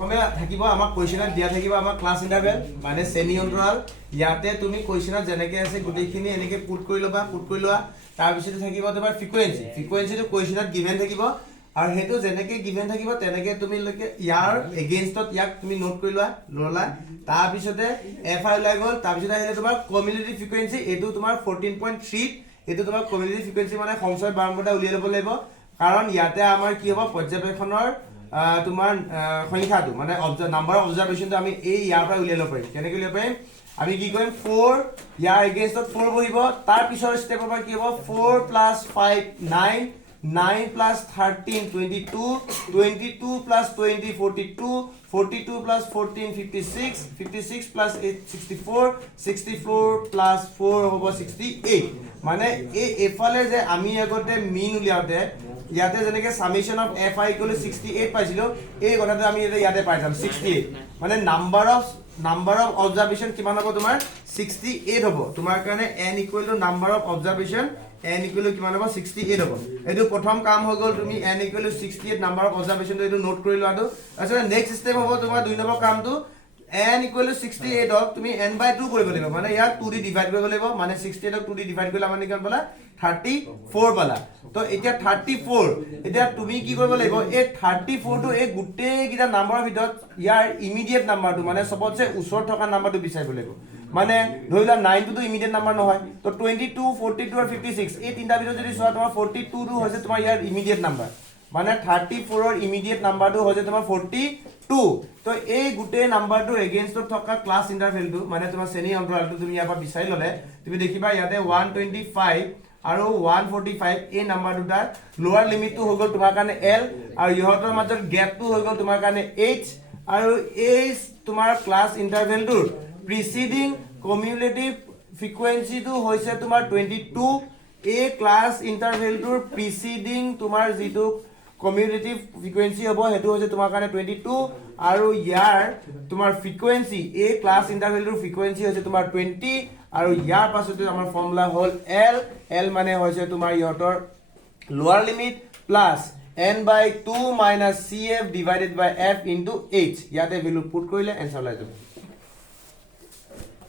প্ৰথমে থাকিব আমাক কোৱেশ্চনত দিয়া থাকিব আমাক ক্লাছ ইন্টাৰভেল মানে শ্ৰেণী অন্তৰাল ইয়াতে তুমি কোৱেশ্চনত যেনেকৈ আছে গোটেইখিনি এনেকৈ পুট কৰি লোৱা তাৰ পিছতে থাকিব তোমাৰ ফ্ৰিকুৱেন্সিটো কোৱেশ্চনত গিভেন থাকিব আৰু হেতু যেনেকৈ গিভেন থাকিব তেনেকৈ তুমি ইয়াৰ এগেইনষ্টত ইয়াক তুমি নোট কৰি ললা তাৰ পিছতে এফআই ওলাই গ'ল তাৰ পিছতে আহিলে তোমাৰ কমিউনিটি ফ্ৰিকুৱেন্সি এটো তোমাৰ 14.3 এটো তোমাৰ কমিউনিটি ফ্ৰিকুৱেন্সি মানে সংচয় বাৰম্বাৰটা উলিয়াই ল'ব লাগিব কাৰণ ইয়াতে আমাৰ কি হ'ব পৰ্যবেক্ষণৰ তোমাৰ সংখ্যাটো মানে নাম্বাৰ অফ অবজাৰভেশনটো আমি এই ইয়াৰ পৰা উলিয়াই ল'ব পাৰিম কেনেকৈ উলিয়াব পাৰিম আমি কি কৰিম 4 ইয়াৰ এগেইনষ্টত 4 বহিব তাৰ পিছৰ ষ্টেপৰ পৰা কি হ'ব 4 + 5 9 9 + 13 22 22 + 20 42 42 + 14 56 56 + 8 64 64 + 4 হ'ব 68 মানে এই এফালে যে আমি আগতে মিন উলিয়াওতে ইয়াতে যেনেকৈ সামেশন অফ fi = 68 পাইছিলো এই কথাটো আমি ইয়াতে পাই যাম 68 মানে নাম্বাৰ অফ অবজাৰভেশন কিমান হ'ব তোমাৰ 68 হ'ব তোমাৰ কাৰণে n = নাম্বাৰ অফ অবজাৰভেশন n = কিমান হ'ব 68 হ'ব এটো প্ৰথম কাম হৈ গ'ল তুমি n = 68 নাম্বাৰ অফ অবজাৰভেশনটো এটো নোট কৰি লোৱাটো তাৰপিছত নেক্সট স্টেপ হ'ব তোমাৰ দুই নম্বৰ কামটো n = 68 ক তুমি n/2 কৰিব লাগিব মানে ইয়াক 2 দি ডিভাইড কৰিব লাগিব মানে 68 ক 2 দি ডিভাইড কৰিলে মানে কিমান পালা 34 পালা তো এতিয়া 34 এতিয়া তুমি কি কৰিব লাগিব এই 34 টো এই গুটেই কিটা নাম্বাৰৰ ভিতৰত ইয়াৰ ইমিডিয়েট নাম্বাৰটো মানে সবতছে ওচৰত থকা নাম্বাৰটো বিচাৰিব লাগিব মানে ধৰিলা 9 টো ইমিডিয়েট নাম্বাৰ নহয় তো 22 42 আৰু 56 এই তিনটা ভিতৰত যদি চোৱা তোমাৰ 42 টো হৈছে তোমাৰ ইয়াৰ ইমিডিয়েট নাম্বাৰ মানে 34 ৰ ইমিডিয়েট নাম্বাৰটো হৈছে তোমাৰ 42 তো এই গুটেই নাম্বাৰটো এগেইনষ্টত থকা ক্লাছ ইন্টাৰভেলটো মানে তোমাৰ শ্ৰেণী অন্তৰালটো তুমি ইয়াৰ পৰা বিচাৰি ললে তুমি দেখিবা ইয়াতে 125 আৰু 145 এই নাম্বাৰ দুটাৰ লোৱাৰ লিমিটটো হৈ গ'ল তোমাৰ কাৰণে l আৰু ইহতৰ মাজৰ গ্যাপটো হৈ গ'ল তোমাৰ কাৰণে h আৰু এই তোমাৰ ক্লাছ ইন্টাৰভেলটোৰ প্ৰিসিডিং কিউমুলেটিভ ফ্ৰিকুৱেন্সিটো হৈছে তোমাৰ 22 এই ক্লাছ ইন্টাৰভেলটোৰ প্ৰিসিডিং তোমাৰ যেটো কিউমুলেটিভ ফ্ৰিকুৱেন্সি হ'ব হেতু হৈছে তোমাৰ কাৰণে 22 আৰু ইয়াৰ তোমাৰ ফ্ৰিকুৱেন্সি এই ক্লাছ ইন্টাৰভেলটোৰ ফ্ৰিকুৱেন্সি হৈছে তোমাৰ 20 আৰু ইয়াৰ পাছতে আমাৰ ফৰ্মুলা হ'ল l মানে হৈছে তোমাৰ ইহতৰ লোৱাৰ limit plus n/2 - cf / f * h ইয়াতে ভ্যালু পুট কৰিলে এনসাৰ ওলাই যাব